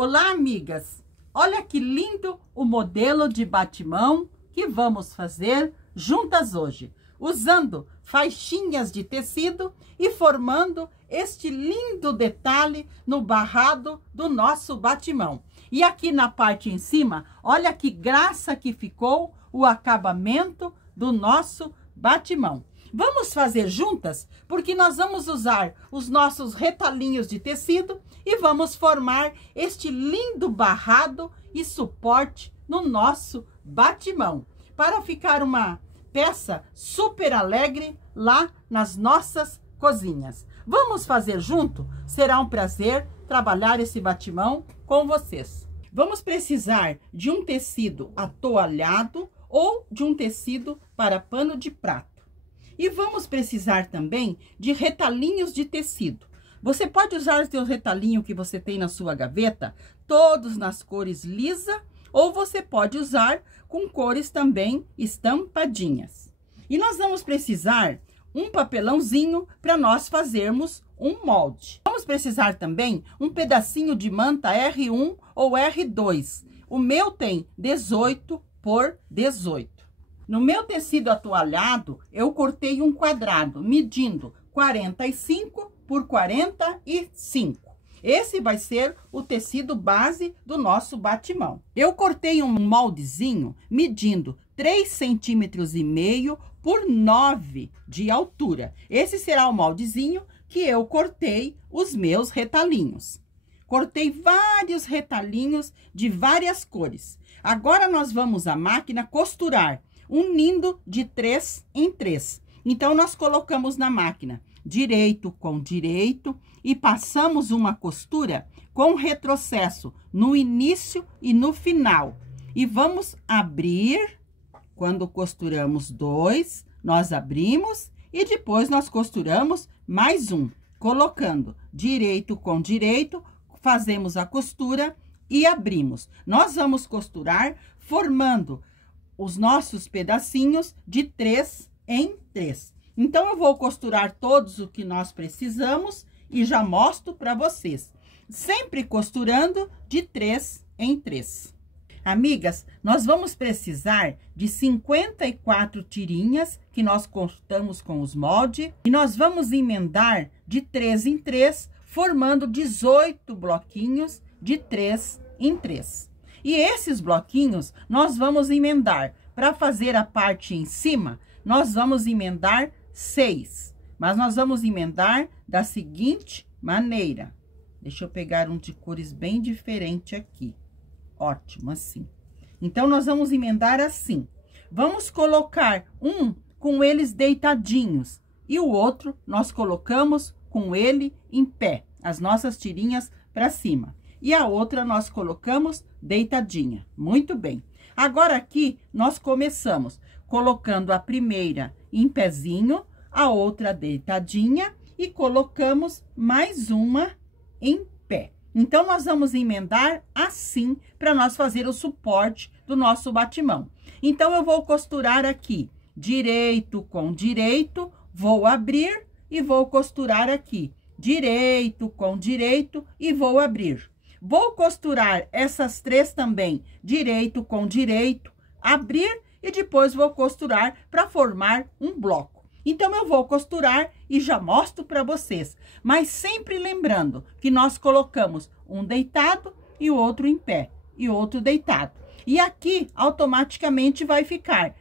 Olá, amigas! Olha que lindo o modelo de batimão que vamos fazer juntas hoje, usando faixinhas de tecido e formando este lindo detalhe no barrado do nosso batimão. E aqui na parte em cima, olha que graça que ficou o acabamento do nosso batimão. Vamos fazer juntas, porque nós vamos usar os nossos retalhinhos de tecido e vamos formar este lindo barrado e suporte no nosso batimão, para ficar uma peça super alegre lá nas nossas cozinhas. Vamos fazer junto? Será um prazer trabalhar esse batimão com vocês. Vamos precisar de um tecido atoalhado ou de um tecido para pano de prato. E vamos precisar também de retalhinhos de tecido. Você pode usar o seu retalhinho que você tem na sua gaveta, todos nas cores lisa, ou você pode usar com cores também estampadinhas. E nós vamos precisar um papelãozinho para nós fazermos um molde. Vamos precisar também um pedacinho de manta R1 ou R2. O meu tem 18 por 18. No meu tecido atoalhado, eu cortei um quadrado, medindo 45 por 45. Esse vai ser o tecido base do nosso batimão. Eu cortei um moldezinho, medindo 3,5 centímetros por 9 de altura. Esse será o moldezinho que eu cortei os meus retalhinhos. Cortei vários retalhinhos de várias cores. Agora, nós vamos à máquina costurar unindo de 3 em 3. Então, nós colocamos na máquina direito com direito e passamos uma costura com retrocesso no início e no final. E vamos abrir, quando costuramos 2, nós abrimos e depois nós costuramos mais um, colocando direito com direito, fazemos a costura e abrimos. Nós vamos costurar formando os nossos pedacinhos de 3 em 3. Então, eu vou costurar todos o que nós precisamos e já mostro para vocês. Sempre costurando de 3 em 3. Amigas, nós vamos precisar de 54 tirinhas que nós cortamos com os moldes. E nós vamos emendar de 3 em 3, formando 18 bloquinhos de 3 em 3. E esses bloquinhos, nós vamos emendar. Para fazer a parte em cima, nós vamos emendar 6. Mas nós vamos emendar da seguinte maneira. Deixa eu pegar um de cores bem diferente aqui. Ótimo, assim. Então, nós vamos emendar assim. Vamos colocar um com eles deitadinhos. E o outro, nós colocamos com ele em pé. As nossas tirinhas para cima. E a outra nós colocamos deitadinha. Muito bem. Agora aqui nós começamos colocando a primeira em pezinho, a outra deitadinha e colocamos mais uma em pé. Então, nós vamos emendar assim para nós fazer o suporte do nosso batimão. Então, eu vou costurar aqui direito com direito, vou abrir e vou costurar aqui direito com direito e vou abrir. Vou costurar essas 3 também, direito com direito, abrir e depois vou costurar para formar um bloco. Então, eu vou costurar e já mostro para vocês. Mas sempre lembrando que nós colocamos um deitado e o outro em pé e outro deitado. E aqui, automaticamente, vai ficar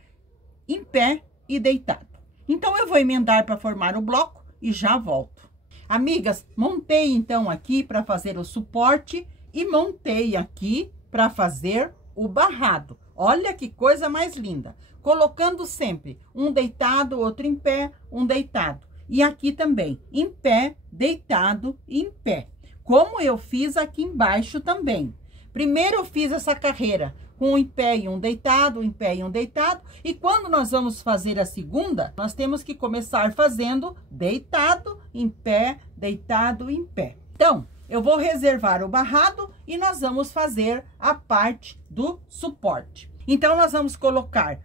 em pé e deitado. Então, eu vou emendar para formar o bloco e já volto. Amigas, montei então aqui para fazer o suporte e montei aqui para fazer o barrado. Olha que coisa mais linda. Colocando sempre um deitado, outro em pé, um deitado. E aqui também, em pé, deitado e em pé. Como eu fiz aqui embaixo também. Primeiro eu fiz essa carreira com um em pé e um deitado, um em pé e um deitado. E quando nós vamos fazer a segunda, nós temos que começar fazendo deitado, em pé, deitado, em pé. Então, eu vou reservar o barrado e nós vamos fazer a parte do suporte. Então, nós vamos colocar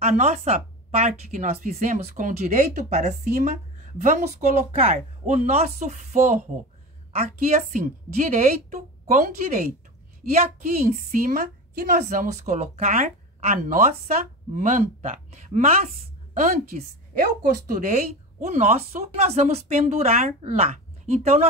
a nossa parte que nós fizemos com o direito para cima, vamos colocar o nosso forro aqui assim, direito com direito. E aqui em cima que nós vamos colocar a nossa manta. Mas antes eu costurei o nosso, nós vamos pendurar lá. Então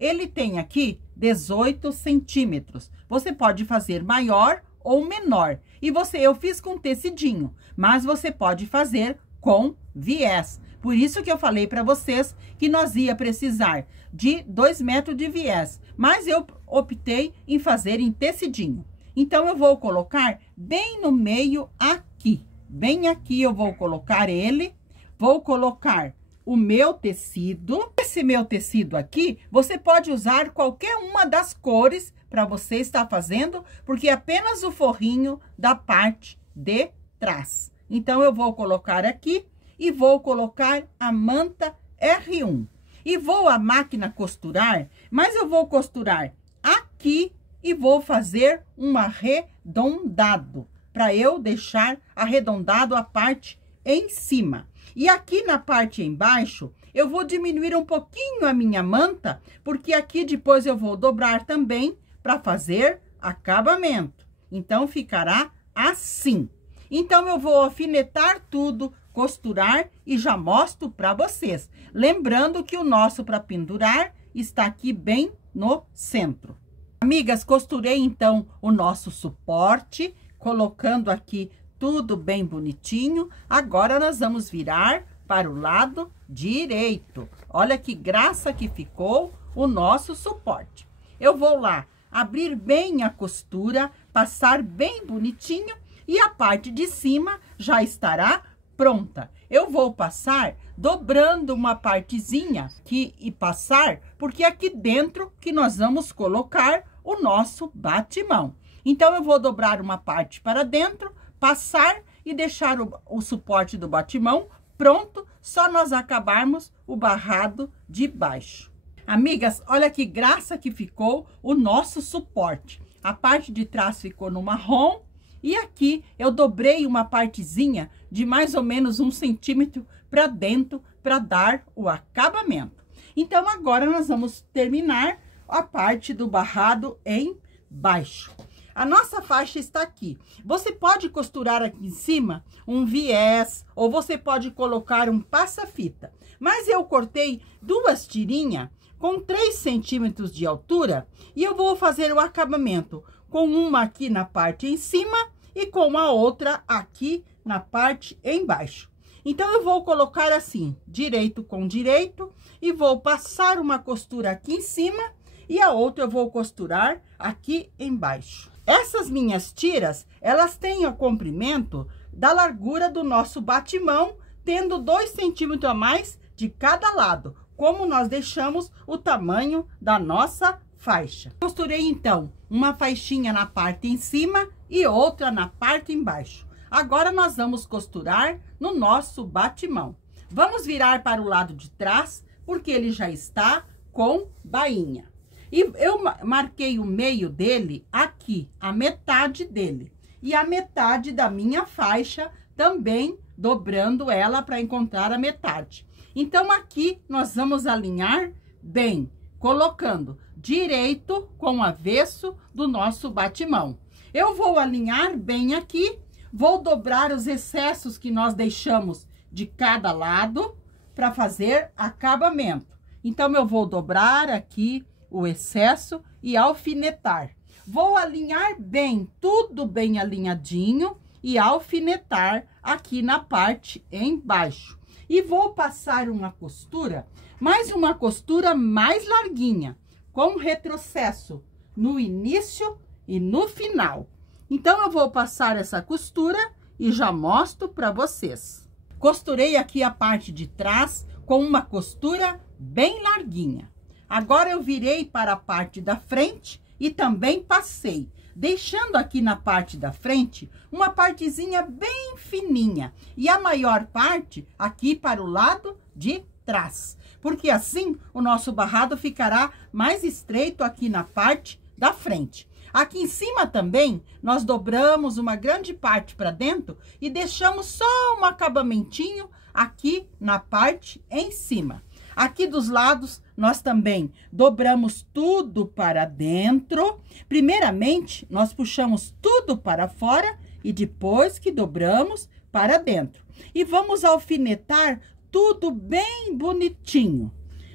ele tem aqui 18 centímetros. Você pode fazer maior ou menor. E eu fiz com tecidinho, mas você pode fazer com viés. Por isso que eu falei para vocês que nós ia precisar de 2 metros de viés, mas eu optei em fazer em tecidinho. Então, eu vou colocar bem no meio aqui. Bem aqui eu vou colocar ele, vou colocar o meu tecido. Esse meu tecido aqui, você pode usar qualquer uma das cores para você estar fazendo, porque é apenas o forrinho da parte de trás. Então, eu vou colocar aqui e vou colocar a manta R1. E vou a máquina costurar, mas eu vou costurar aqui e vou fazer um arredondado, para eu deixar arredondado a parte em cima. E aqui na parte embaixo, eu vou diminuir um pouquinho a minha manta, porque aqui depois eu vou dobrar também para fazer acabamento. Então, ficará assim. Então, eu vou alfinetar tudo, costurar e já mostro para vocês. Lembrando que o nosso para pendurar está aqui bem no centro. Amigas, costurei então o nosso suporte, colocando aqui tudo bem bonitinho. Agora, nós vamos virar para o lado direito. Olha que graça que ficou o nosso suporte. Eu vou lá abrir bem a costura, passar bem bonitinho e a parte de cima já estará pronta. Eu vou passar dobrando uma partezinha aqui e passar, porque é aqui dentro que nós vamos colocar o nosso batimão. Então, eu vou dobrar uma parte para dentro, passar e deixar o suporte do batimão pronto, só nós acabarmos o barrado de baixo. Amigas, olha que graça que ficou o nosso suporte. A parte de trás ficou no marrom e aqui eu dobrei uma partezinha de mais ou menos 1 centímetro para dentro para dar o acabamento. Então, agora nós vamos terminar a parte do barrado em baixo. A nossa faixa está aqui. Você pode costurar aqui em cima um viés ou você pode colocar um passa-fita. Mas eu cortei 2 tirinhas com 3 centímetros de altura e eu vou fazer o acabamento com uma aqui na parte em cima e com a outra aqui na parte embaixo. Então, eu vou colocar assim, direito com direito, e vou passar uma costura aqui em cima e a outra eu vou costurar aqui embaixo. Essas minhas tiras, elas têm o comprimento da largura do nosso batimão, tendo 2 centímetros a mais de cada lado, como nós deixamos o tamanho da nossa faixa. Costurei, então, uma faixinha na parte em cima e outra na parte embaixo. Agora, nós vamos costurar no nosso batimão. Vamos virar para o lado de trás, porque ele já está com bainha. E eu marquei o meio dele aqui, a metade dele. E a metade da minha faixa também, dobrando ela para encontrar a metade. Então, aqui nós vamos alinhar bem, colocando direito com avesso do nosso batimão. Eu vou alinhar bem aqui, vou dobrar os excessos que nós deixamos de cada lado para fazer acabamento. Então, eu vou dobrar aqui o excesso e alfinetar. Vou alinhar bem, tudo bem alinhadinho e alfinetar aqui na parte embaixo. E vou passar uma costura, mas uma costura mais larguinha, com retrocesso no início e no final. Então, eu vou passar essa costura e já mostro para vocês. Costurei aqui a parte de trás com uma costura bem larguinha. Agora, eu virei para a parte da frente e também passei, deixando aqui na parte da frente uma partezinha bem fininha e a maior parte aqui para o lado de trás, porque assim o nosso barrado ficará mais estreito aqui na parte da frente. Aqui em cima também nós dobramos uma grande parte para dentro e deixamos só um acabamentinho aqui na parte em cima. Aqui dos lados nós também dobramos tudo para dentro. Primeiramente, nós puxamos tudo para fora e depois que dobramos para dentro. E vamos alfinetar tudo bem bonitinho,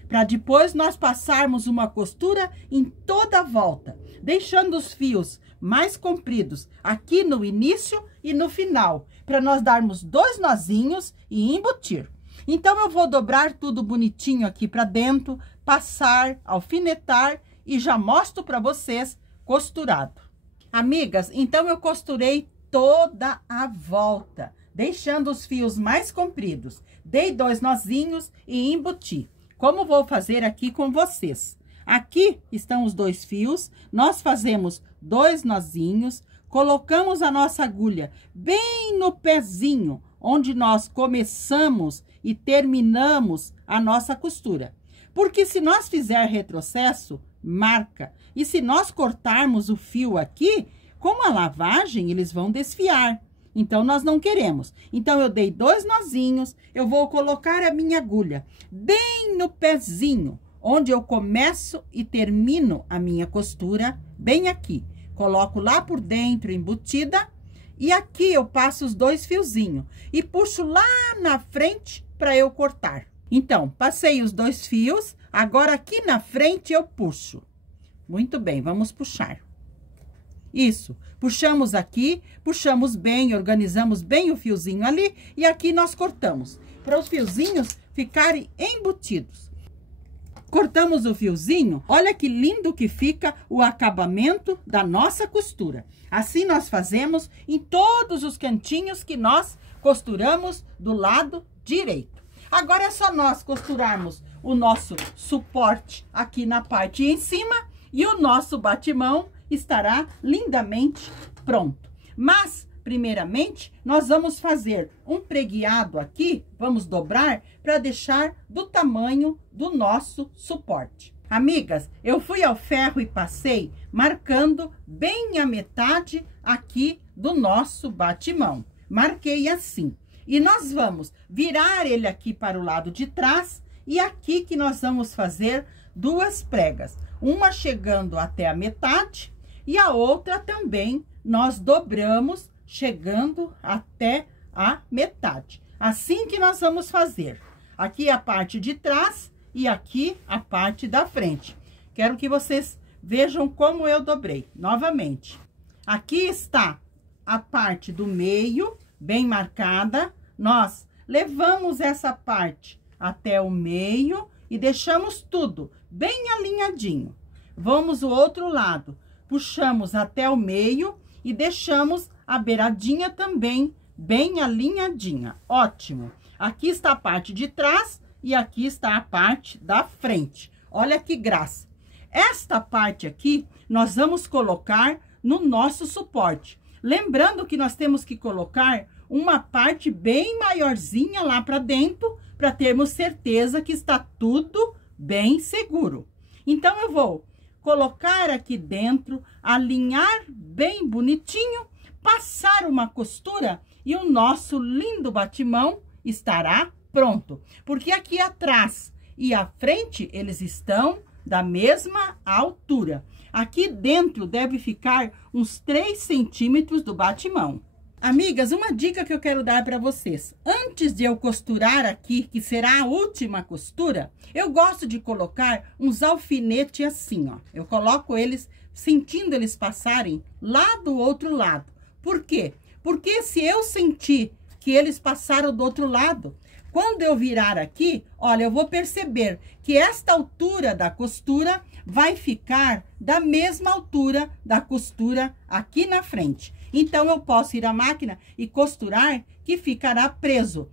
para depois nós passarmos uma costura em toda a volta, deixando os fios mais compridos aqui no início e no final, para nós darmos 2 nozinhos e embutir. Então, eu vou dobrar tudo bonitinho aqui para dentro, passar, alfinetar e já mostro para vocês costurado. Amigas, então eu costurei toda a volta, deixando os fios mais compridos. Dei 2 nozinhos e embuti, como vou fazer aqui com vocês. Aqui estão os 2 fios, nós fazemos 2 nozinhos, colocamos a nossa agulha bem no pezinho, onde nós começamos e terminamos a nossa costura. Porque se nós fizer retrocesso, marca. E se nós cortarmos o fio aqui, com a lavagem, eles vão desfiar. Então, nós não queremos. Então, eu dei 2 nozinhos, eu vou colocar a minha agulha bem no pezinho, onde eu começo e termino a minha costura, bem aqui. Coloco lá por dentro, embutida, e aqui eu passo os 2 fiozinhos e puxo lá na frente para eu cortar. Então, passei os 2 fios, agora aqui na frente eu puxo. Muito bem, vamos puxar. Isso, puxamos aqui, puxamos bem, organizamos bem o fiozinho ali e aqui nós cortamos, para os fiozinhos ficarem embutidos. Cortamos o fiozinho, olha que lindo que fica o acabamento da nossa costura. Assim nós fazemos em todos os cantinhos que nós costuramos do lado direito. Agora é só nós costurarmos o nosso suporte aqui na parte em cima e o nosso batimão estará lindamente pronto. Mas, primeiramente, nós vamos fazer um pregueado aqui, vamos dobrar para deixar do tamanho do nosso suporte. Amigas, eu fui ao ferro e passei marcando bem a metade aqui do nosso batimão. Marquei assim. E nós vamos virar ele aqui para o lado de trás e aqui que nós vamos fazer 2 pregas. Uma chegando até a metade e a outra também nós dobramos chegando até a metade. Assim que nós vamos fazer. Aqui a parte de trás e aqui a parte da frente. Quero que vocês vejam como eu dobrei. Novamente, aqui está a parte do meio, bem marcada. Nós levamos essa parte até o meio e deixamos tudo bem alinhadinho. Vamos o outro lado, puxamos até o meio e deixamos a beiradinha também bem alinhadinha. Ótimo! Aqui está a parte de trás e aqui está a parte da frente. Olha que graça! Esta parte aqui, nós vamos colocar no nosso suporte. Lembrando que nós temos que colocar uma parte bem maiorzinha lá para dentro, para termos certeza que está tudo bem seguro. Então, eu vou colocar aqui dentro, alinhar bem bonitinho, passar uma costura e o nosso lindo batimão estará pronto. Porque aqui atrás e à frente, eles estão da mesma altura. Aqui dentro deve ficar uns 3 centímetros do batimão. Amigas, uma dica que eu quero dar para vocês. Antes de eu costurar aqui, que será a última costura, eu gosto de colocar uns alfinetes assim, ó. Eu coloco eles, sentindo eles passarem lá do outro lado. Por quê? Porque se eu sentir que eles passaram do outro lado, quando eu virar aqui, olha, eu vou perceber que esta altura da costura vai ficar da mesma altura da costura aqui na frente. Então, eu posso ir à máquina e costurar que ficará preso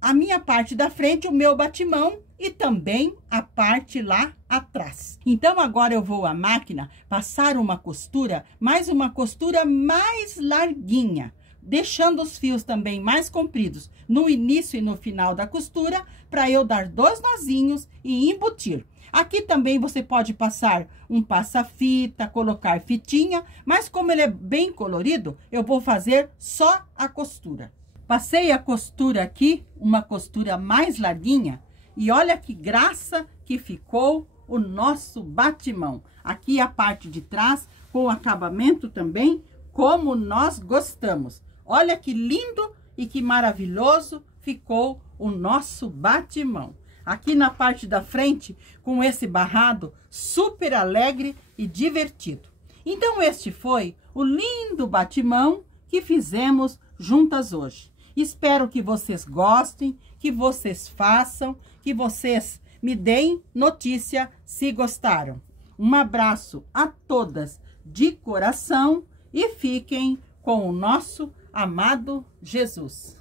a minha parte da frente, o meu batimão e também a parte lá atrás. Então, agora eu vou à máquina passar uma costura, mais uma costura mais larguinha, deixando os fios também mais compridos no início e no final da costura, para eu dar 2 nozinhos e embutir. Aqui também você pode passar um passa-fita, colocar fitinha, mas como ele é bem colorido, eu vou fazer só a costura. Passei a costura aqui, uma costura mais larguinha, e olha que graça que ficou o nosso batimão. Aqui a parte de trás, com o acabamento também, como nós gostamos. Olha que lindo e que maravilhoso ficou o nosso batimão. Aqui na parte da frente, com esse barrado super alegre e divertido. Então, este foi o lindo batimão que fizemos juntas hoje. Espero que vocês gostem, que vocês façam, que vocês me deem notícia se gostaram. Um abraço a todas de coração e fiquem com o nosso amado Jesus.